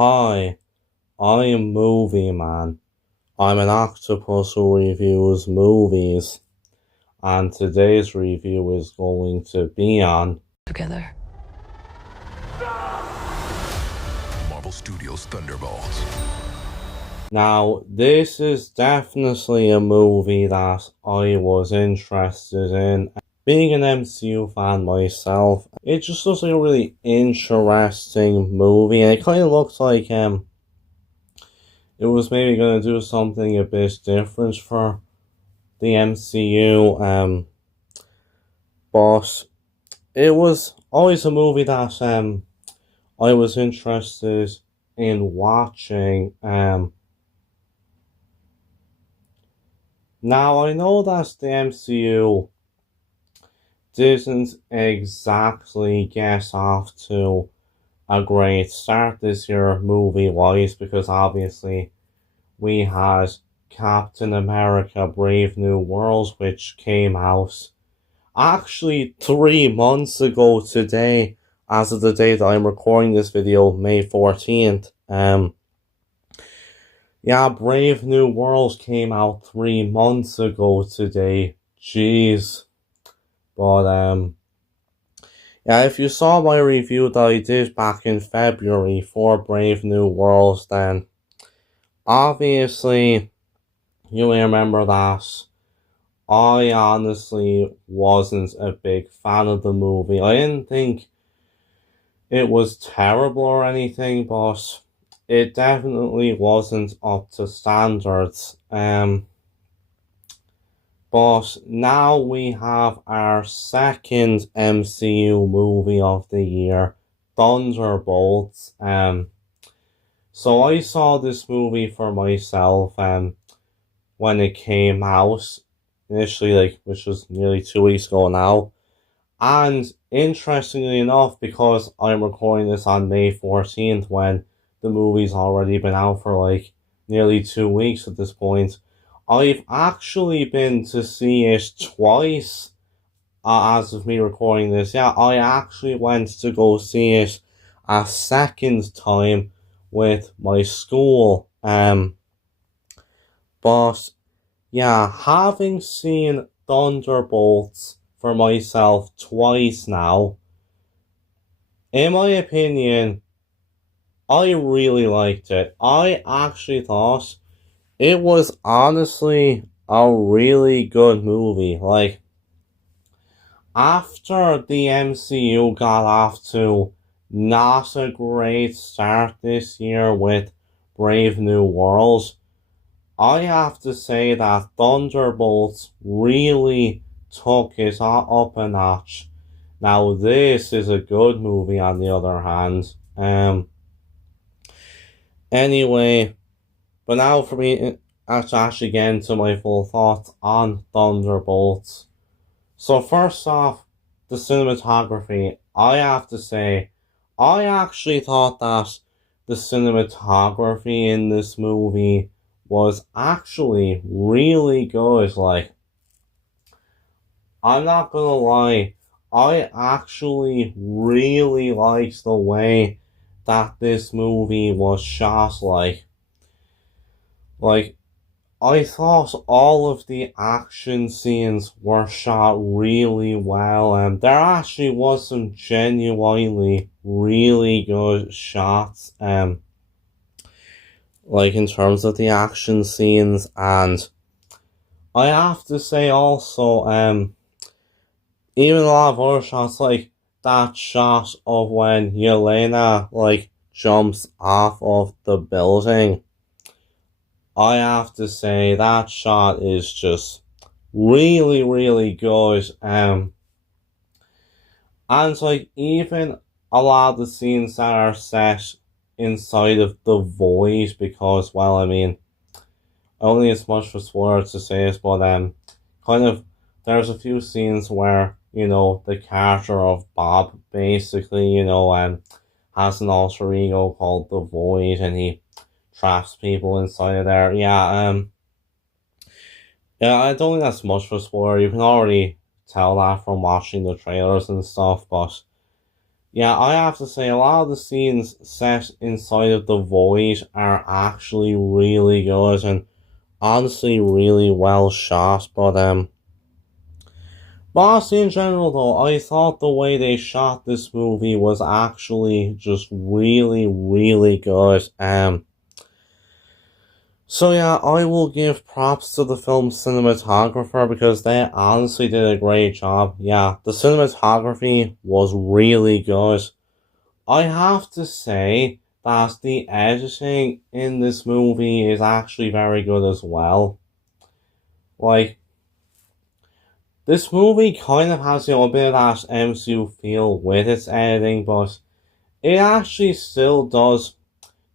Hi, I'm Movie Man. I'm an octopus who reviews movies, and today's review is going to be on Together. Marvel Studios' Thunderbolts. Now, this is definitely a movie that I was interested in. Being an MCU fan myself, it just looks like a really interesting movie, and it kind of looks like it was maybe going to do something a bit different for the MCU, but it was always a movie that I was interested in watching. Now I know that the MCU didn't exactly get off to a great start this year movie-wise, because obviously we had Captain America Brave New World, which came out actually 3 months ago today, as of the day that I'm recording this video, May 14th. Yeah, Brave New World came out 3 months ago today. Jeez. But, yeah, if you saw my review that I did back in February for Brave New World, then obviously you may remember that I honestly wasn't a big fan of the movie. I didn't think it was terrible or anything, but it definitely wasn't up to standards. But now we have our second MCU movie of the year, Thunderbolts. So I saw this movie for myself when it came out initially, which was nearly 2 weeks ago now. And interestingly enough, because I'm recording this on May 14th when the movie's already been out for nearly 2 weeks at this point, I've actually been to see it twice as of me recording this. Yeah, I actually went to go see it a second time with my school. But yeah, having seen Thunderbolts for myself twice now, in my opinion, I really liked it. I actually thought it was honestly a really good movie. After the MCU got off to not a great start this year with Brave New World, I have to say that Thunderbolts really took it up a notch. Now, this is a good movie on the other hand. Anyway, but now for me to actually get into my full thoughts on Thunderbolts. So first off, the cinematography. I have to say, I actually thought that the cinematography in this movie was actually really good. I'm not gonna lie, I actually really liked the way that this movie was shot. I thought all of the action scenes were shot really well, and there actually was some genuinely really good shots, in terms of the action scenes. And I have to say also, even a lot of other shots, like that shot of when Yelena, jumps off of the building, I have to say that shot is just really, really good. And even a lot of the scenes that are set inside of the void, because, well, I mean, only as much for spoilers to say it, but there's a few scenes where, the character of Bob basically, has an alter ego called the Void, and he traps people inside of there. Yeah, I don't think that's much for a spoiler. You can already tell that from watching the trailers and stuff, but Yeah, I have to say, a lot of the scenes set inside of the void are actually really good and honestly really well shot. But honestly, in general, though, I thought the way they shot this movie was actually just really, really good. So yeah, I will give props to the film's cinematographer because they honestly did a great job. Yeah, the cinematography was really good. I have to say that the editing in this movie is actually very good as well. Like, this movie kind of has, a bit of that MCU feel with its editing, but it actually still does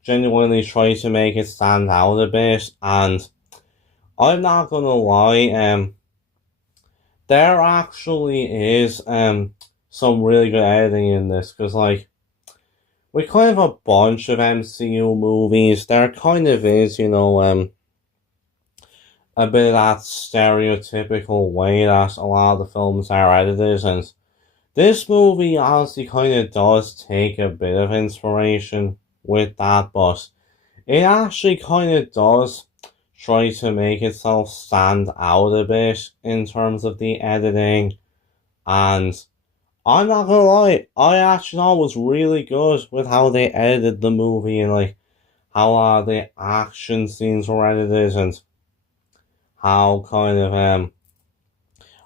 genuinely try to make it stand out a bit, and I'm not gonna lie, there actually is some really good editing in this, because like, with kind of a bunch of MCU movies, there kind of is, a bit of that stereotypical way that a lot of the films are edited, and this movie honestly kind of does take a bit of inspiration with that, but it actually kind of does try to make itself stand out a bit in terms of the editing, and I'm not gonna lie, I actually thought it was really good with how they edited the movie and like how a lot of the action scenes were edited and how kind of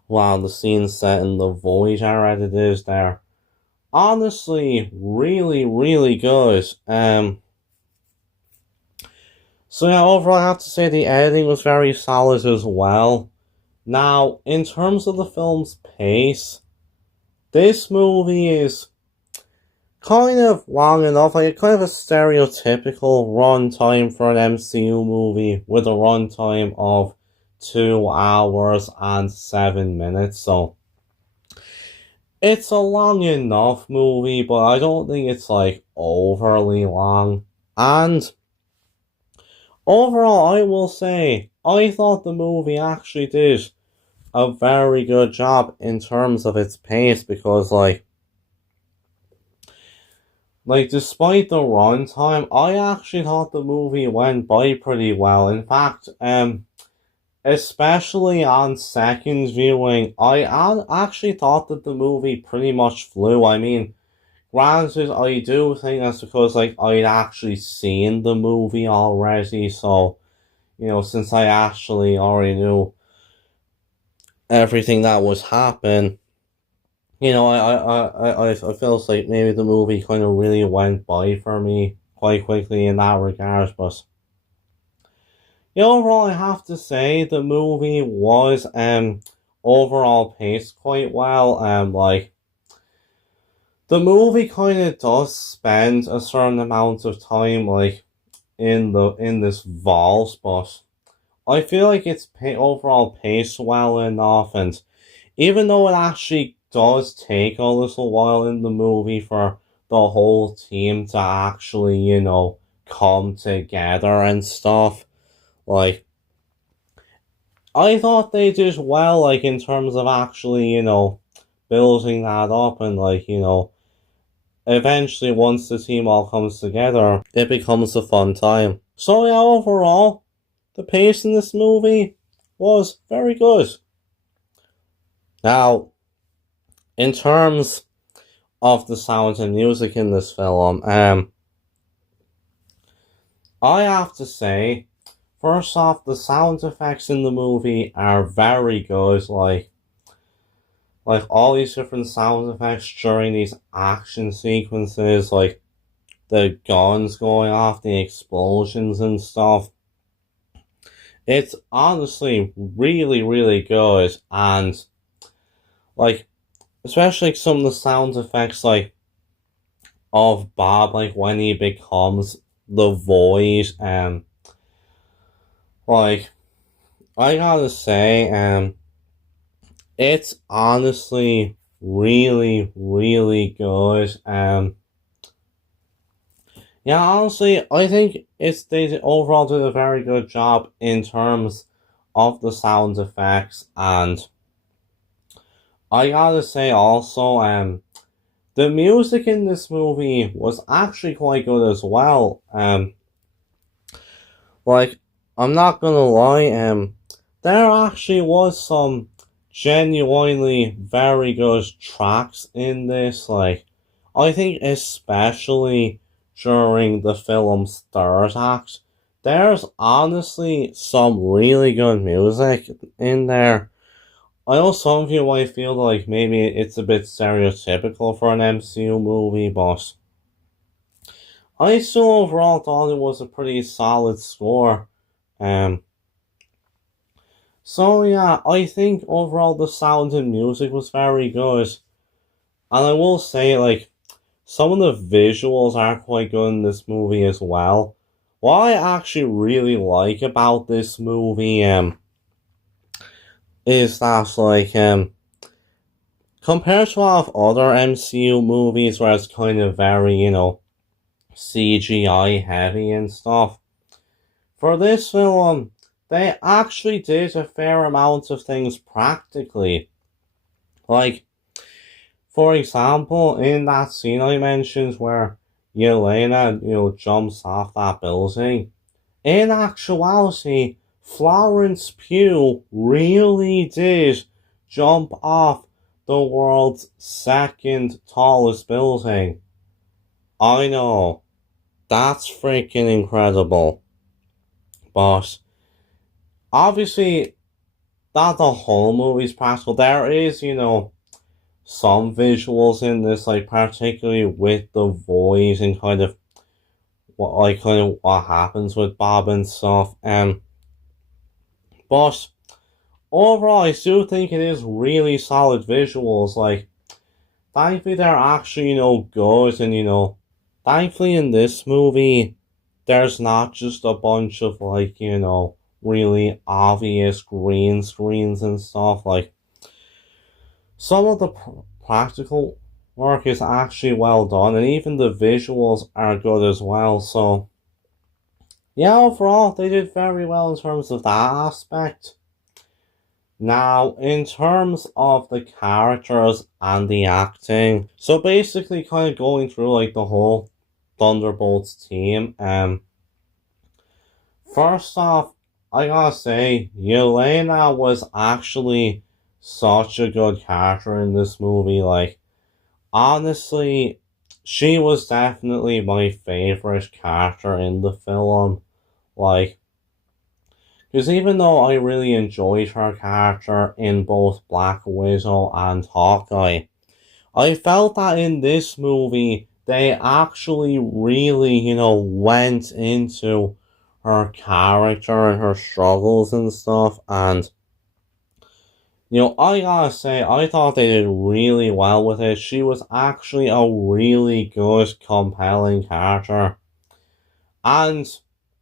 while the scenes set in the void are edited. They're honestly really, really good. So yeah, overall I have to say the editing was very solid as well. Now, in terms of the film's pace, this movie is kind of long enough, like kind of a stereotypical runtime for an MCU movie with a runtime of 2 hours and 7 minutes. So it's a long enough movie, but I don't think it's like overly long. And overall, I will say I thought the movie actually did a very good job in terms of its pace because like despite the runtime, I actually thought the movie went by pretty well. In fact, especially on second viewing, I actually thought that the movie pretty much flew. I mean, granted, I do think that's because like I'd actually seen the movie already, so since I actually already knew everything that was happening, I feel like maybe the movie kind of really went by for me quite quickly in that regard. But overall, I have to say the movie was overall paced quite well. Like the movie kind of does spend a certain amount of time like in this vault, but I feel like it's overall paced well enough, and even though it actually does take a little while in the movie for the whole team to actually, come together and stuff, like, I thought they did well, like, in terms of actually, building that up and, like, eventually once the team all comes together, it becomes a fun time. So, yeah, overall, the pace in this movie was very good. Now, in terms of the sound and music in this film, I have to say, first off, the sound effects in the movie are very good. Like all these different sound effects during these action sequences, like the guns going off, the explosions and stuff. It's honestly really, really good, and like especially some of the sound effects like of Bob, like when he becomes the void, like I gotta say, it's honestly really, really good. Yeah, honestly, I think they overall did a very good job in terms of the sound effects, and I gotta say also, the music in this movie was actually quite good as well. Like, I'm not gonna lie, there actually was some genuinely very good tracks in this. Like, I think especially during the film's third act, there's honestly some really good music in there. I know some of you might feel like maybe it's a bit stereotypical for an MCU movie, but I still overall thought it was a pretty solid score. Um, so yeah, I think overall the sound and music was very good. And I will say, like, some of the visuals are quite good in this movie as well. What I actually really like about this movie, is that, like, compared to a lot of other MCU movies where it's kind of very, CGI heavy and stuff, for this film, they actually did a fair amount of things practically. Like, for example, in that scene I mentioned where Yelena, jumps off that building, in actuality, Florence Pugh really did jump off the world's second tallest building. I know, that's freaking incredible. But obviously, not the whole movie's practical. There is, some visuals in this, like particularly with the voice and what happens with Bob and stuff. But overall, I do think it is really solid visuals. Like, thankfully, they're actually, good. And, thankfully, in this movie, there's not just a bunch of, like, really obvious green screens and stuff. Like, some of the practical work is actually well done, and even the visuals are good as well. So, yeah, overall, they did very well in terms of that aspect. Now, in terms of the characters and the acting, so basically kind of going through like the whole Thunderbolts team, first off, I gotta say, Yelena was actually such a good character in this movie. Like, honestly, she was definitely my favorite character in the film. Like, because even though I really enjoyed her character in both Black Widow and Hawkeye, I felt that in this movie, they actually really, went into her character and her struggles and stuff. And, I gotta say, I thought they did really well with it. She was actually a really good, compelling character. And,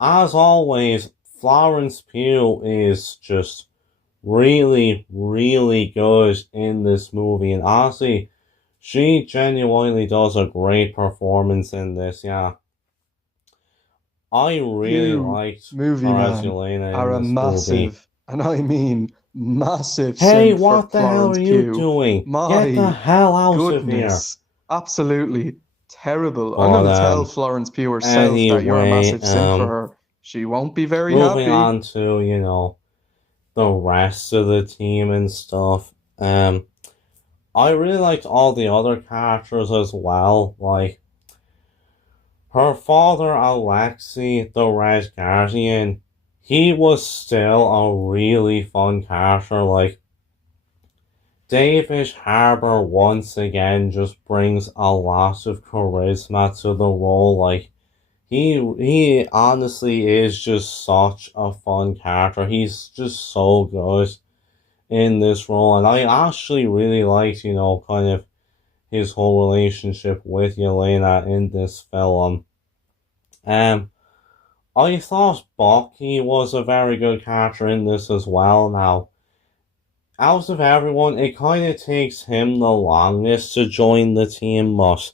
as always, Florence Pugh is just really, really good in this movie. And honestly, she genuinely does a great performance in this, yeah. I really You, liked movie her as man, Yelena are in a this movie. massive, and I mean massive Hey, simp for what the hell Florence are you Pugh. doing? Get the My hell out of here. goodness. Absolutely terrible. I'm But, going to tell Florence Pugh herself that you're a anyway, massive simp for her. She won't be very moving happy. on to, the rest of the team and stuff. I really liked all the other characters as well. Like, her father, Alexei, the Red Guardian, he was still a really fun character. Like, David Harbour once again just brings a lot of charisma to the role. Like, he honestly is just such a fun character. He's just so good in this role, and I actually really liked, kind of his whole relationship with Yelena in this film. I thought Bucky was a very good character in this as well. Now, out of everyone, it kind of takes him the longest to join the team, but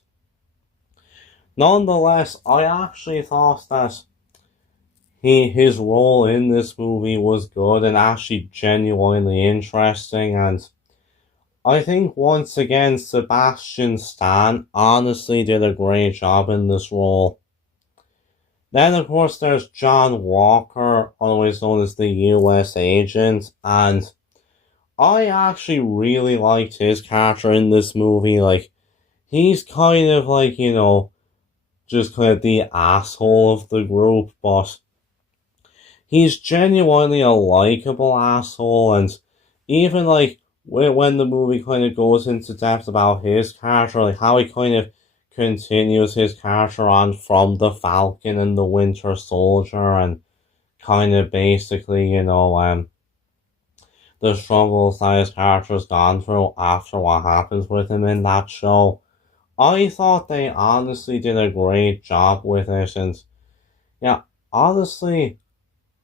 nonetheless, I actually thought that his role in this movie was good and actually genuinely interesting, and I think once again Sebastian Stan honestly did a great job in this role. Then of course there's John Walker, otherwise known as the US agent, and I actually really liked his character in this movie. Like, he's kind of like, just kind of the asshole of the group, but he's genuinely a likable asshole, and even like when the movie kind of goes into depth about his character, like how he kind of continues his character on from the Falcon and the Winter Soldier, and kind of basically, the struggles that his character's gone through after what happens with him in that show. I thought they honestly did a great job with it, and yeah, honestly,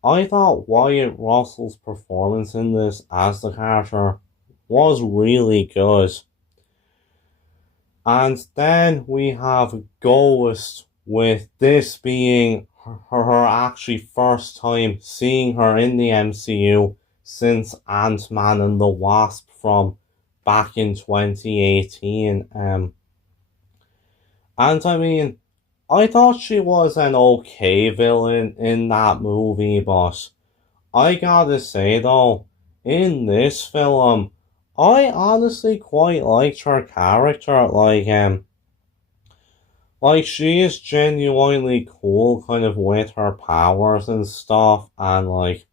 I thought Wyatt Russell's performance in this as the character was really good. And then we have Ghost, with this being her actually first time seeing her in the MCU since Ant-Man and the Wasp from back in 2018. And I mean, I thought she was an okay villain in that movie, but I gotta say though, in this film, I honestly quite liked her character. Like she is genuinely cool, kind of with her powers and stuff, and like,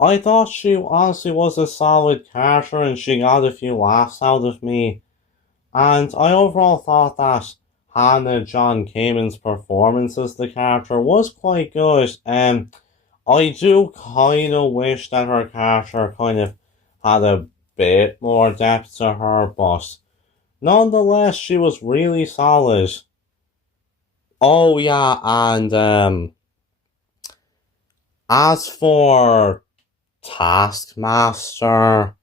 I thought she honestly was a solid character, and she got a few laughs out of me. And I overall thought that Hannah John-Kamen's performance as the character was quite good. I do kind of wish that her character kind of had a bit more depth to her, but nonetheless, she was really solid. Oh yeah, and as for Taskmaster,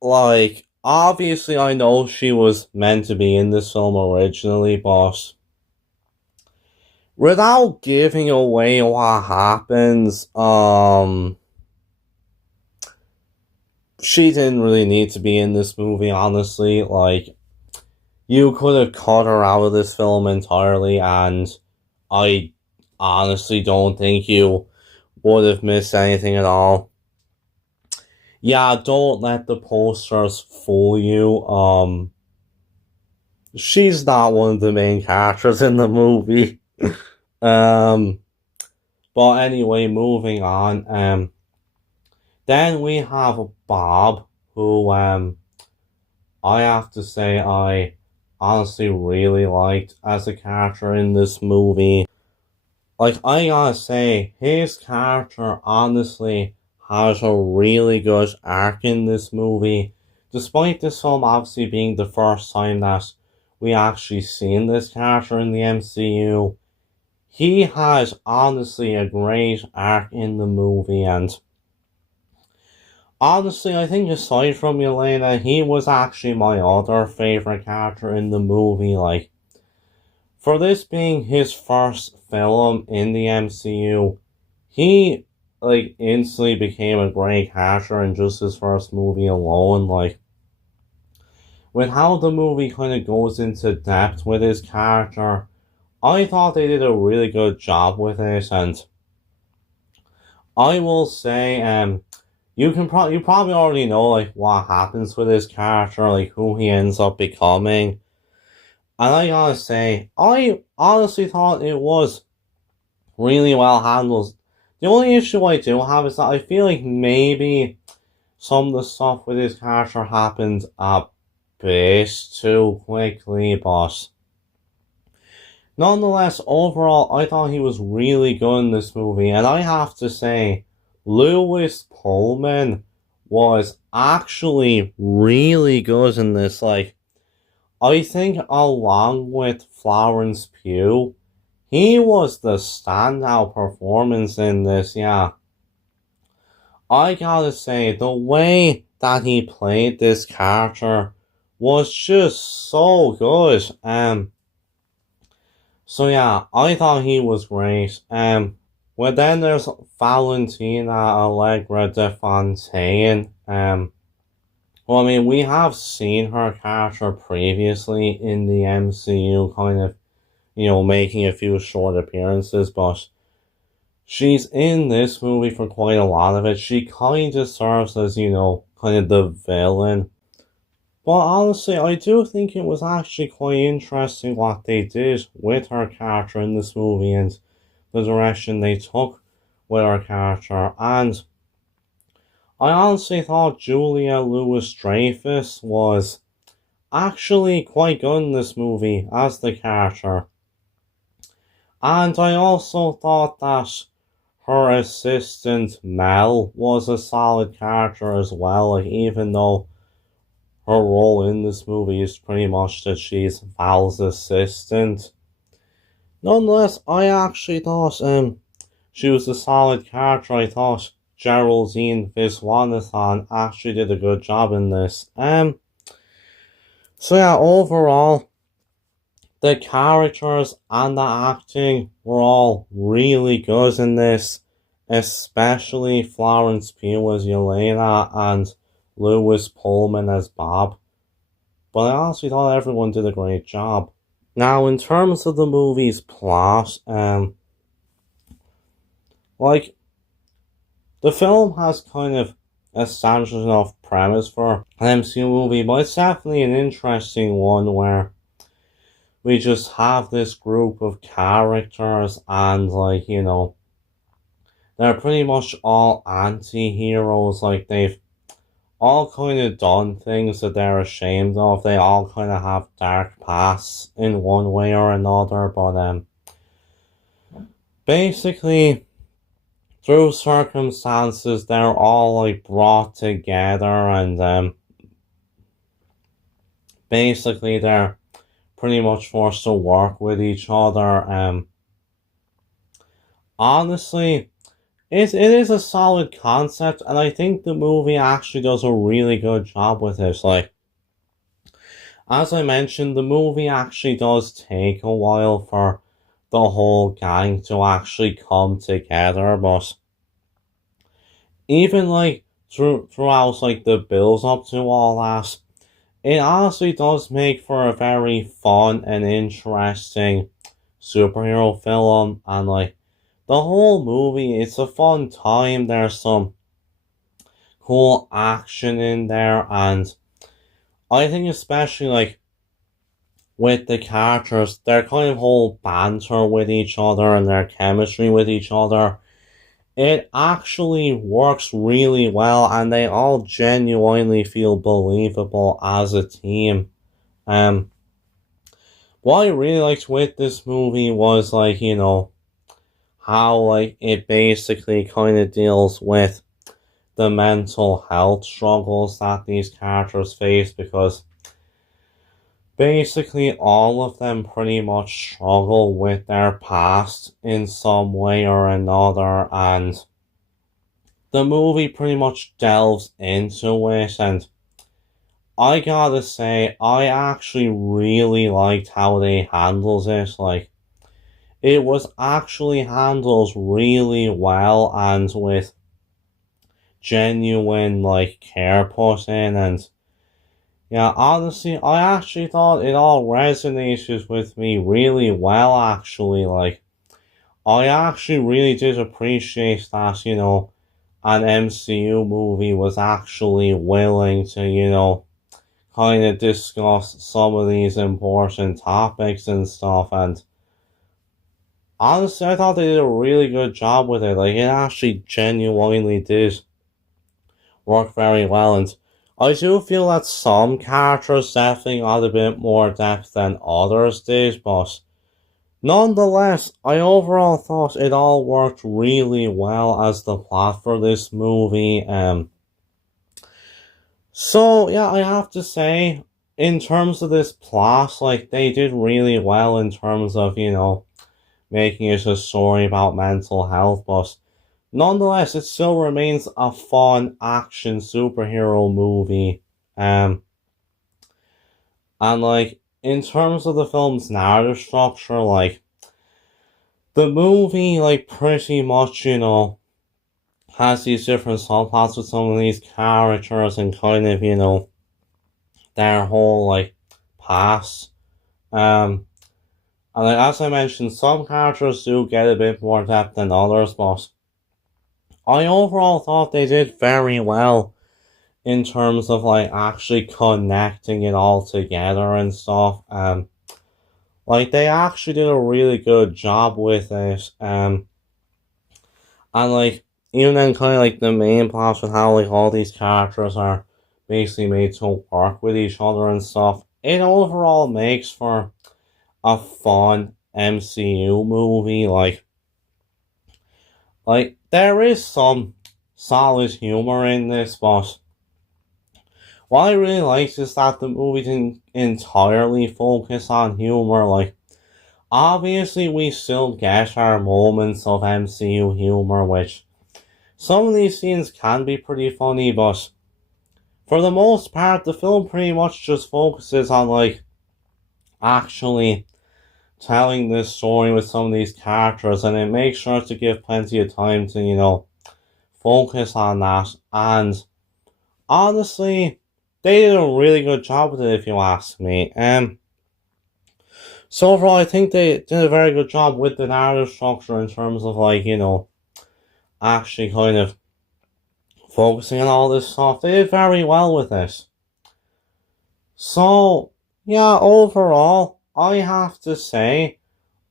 like, obviously I know she was meant to be in this film originally, but without giving away what happens, she didn't really need to be in this movie, honestly. Like, you could have cut her out of this film entirely, and I honestly don't think you would have missed anything at all. Yeah, don't let the posters fool you. She's not one of the main characters in the movie. But anyway, moving on. Then we have Bob, who I have to say I honestly really liked as a character in this movie. Like, I gotta say, his character honestly has a really good arc in this movie. Despite this film obviously being the first time that we actually seen this character in the MCU, he has honestly a great arc in the movie, and honestly, I think aside from Yelena, he was actually my other favorite character in the movie. Like, for this being his first film in the MCU, he like instantly became a great character in just his first movie alone. Like, with how the movie kind of goes into depth with his character, I thought they did a really good job with it, and I will say, you probably already know like what happens with his character, like who he ends up becoming. And I gotta say, I honestly thought it was really well handled. The only issue I do have is that I feel like maybe some of the stuff with his character happened a bit too quickly, but nonetheless, overall, I thought he was really good in this movie, and I have to say, Louis Pullman was actually really good in this. Like, I think along with Florence Pugh, he was the standout performance in this, yeah. I gotta say, the way that he played this character was just so good. So yeah, I thought he was great. Well, then there's Valentina Allegra de Fontaine. Well, I mean, we have seen her character previously in the MCU, kind of, making a few short appearances, but she's in this movie for quite a lot of it. She kind of serves as, kind of the villain. But honestly, I do think it was actually quite interesting what they did with her character in this movie and the direction they took with her character. And I honestly thought Julia Louis-Dreyfus was actually quite good in this movie as the character. And I also thought that her assistant Mel was a solid character as well, like even though her role in this movie is pretty much that she's Val's assistant. Nonetheless, I actually thought she was a solid character. I thought Geraldine Viswanathan actually did a good job in this. So yeah, overall, the characters and the acting were all really good in this, especially Florence Pugh as Yelena and Lewis Pullman as Bob. But I honestly thought everyone did a great job. Now, in terms of the movie's plot, the film has kind of a standard enough premise for an MCU movie, but it's definitely an interesting one where we just have this group of characters and, they're pretty much all anti-heroes. Like, they've all kind of done things that they're ashamed of. They all kind of have dark pasts in one way or another, but basically, through circumstances, they're all brought together, and basically they're pretty much forced to work with each other. Honestly, it is a solid concept, and I think the movie actually does a really good job with it. As I mentioned, the movie actually does take a while for the whole gang to actually come together, but even throughout the builds up to all that, it honestly does make for a very fun and interesting superhero film, and the whole movie, it's a fun time. There's some cool action in there, and I think especially with the characters, their kind of whole banter with each other and their chemistry with each other, it actually works really well, and they all genuinely feel believable as a team. What I really liked with this movie was how it basically kind of deals with the mental health struggles that these characters face, because basically all of them pretty much struggle with their past in some way or another, and the movie pretty much delves into it, and I gotta say, I actually really liked how they handled it. It was actually handled really well and with genuine care put in, and yeah, honestly, I actually thought it all resonated with me really well, actually. I actually really did appreciate that, an MCU movie was actually willing to, kind of discuss some of these important topics and stuff, and honestly, I thought they did a really good job with it. It actually genuinely did work very well, and I do feel that some characters definitely got a bit more depth than others did, but nonetheless, I overall thought it all worked really well as the plot for this movie. So yeah, I have to say, in terms of this plot, they did really well in terms of, making it a story about mental health, but nonetheless, it still remains a fun action superhero movie. And in terms of the film's narrative structure, the movie, like, pretty much, you know, has these different subplots with some of these characters and kind of, you know, their whole, like, past. And like, as I mentioned, some characters do get a bit more depth than others, but I overall thought they did very well in terms of, like, actually connecting it all together and stuff. Like, they actually did a really good job with it. And like, even then, kind of like the main plots with how, like, all these characters are basically made to work with each other and stuff, it overall makes for a fun MCU movie. Like there is some solid humor in this, but what I really liked is that the movie didn't entirely focus on humor. Like, obviously we still get our moments of MCU humor, which some of these scenes can be pretty funny, but for the most part, the film pretty much just focuses on, like, actually telling this story with some of these characters, and it makes sure to give plenty of time to, you know, focus on that. And honestly, they did a really good job with it, if you ask me. So overall, I think they did a very good job with the narrative structure in terms of, like, you know, actually kind of focusing on all this stuff. They did very well with it. So, yeah, overall, I have to say,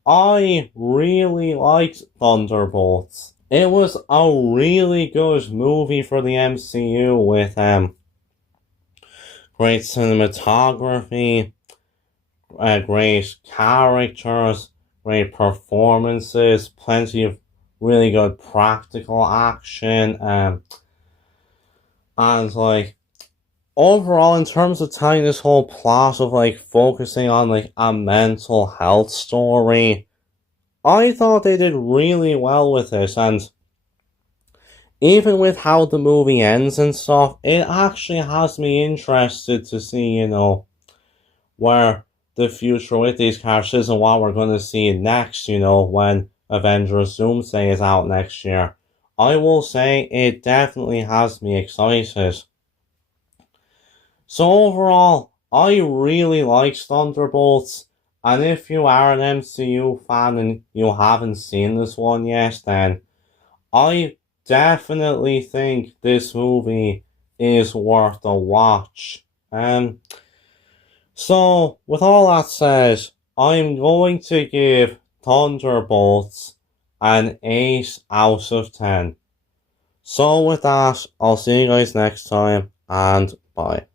I really liked Thunderbolts. It was a really good movie for the MCU with great cinematography, great characters, great performances, plenty of really good practical action, and like, overall, in terms of telling this whole plot of, like, focusing on, like, a mental health story, I thought they did really well with it. And even with how the movie ends and stuff, it actually has me interested to see, you know, where the future with these characters and what we're going to see next, you know, when Avengers Doomsday is out next year. I will say it definitely has me excited. So overall, I really like Thunderbolts, and if you are an MCU fan and you haven't seen this one yet, then I definitely think this movie is worth a watch. So with all that said, I'm going to give Thunderbolts an 8 out of 10. So with that, I'll see you guys next time, and bye.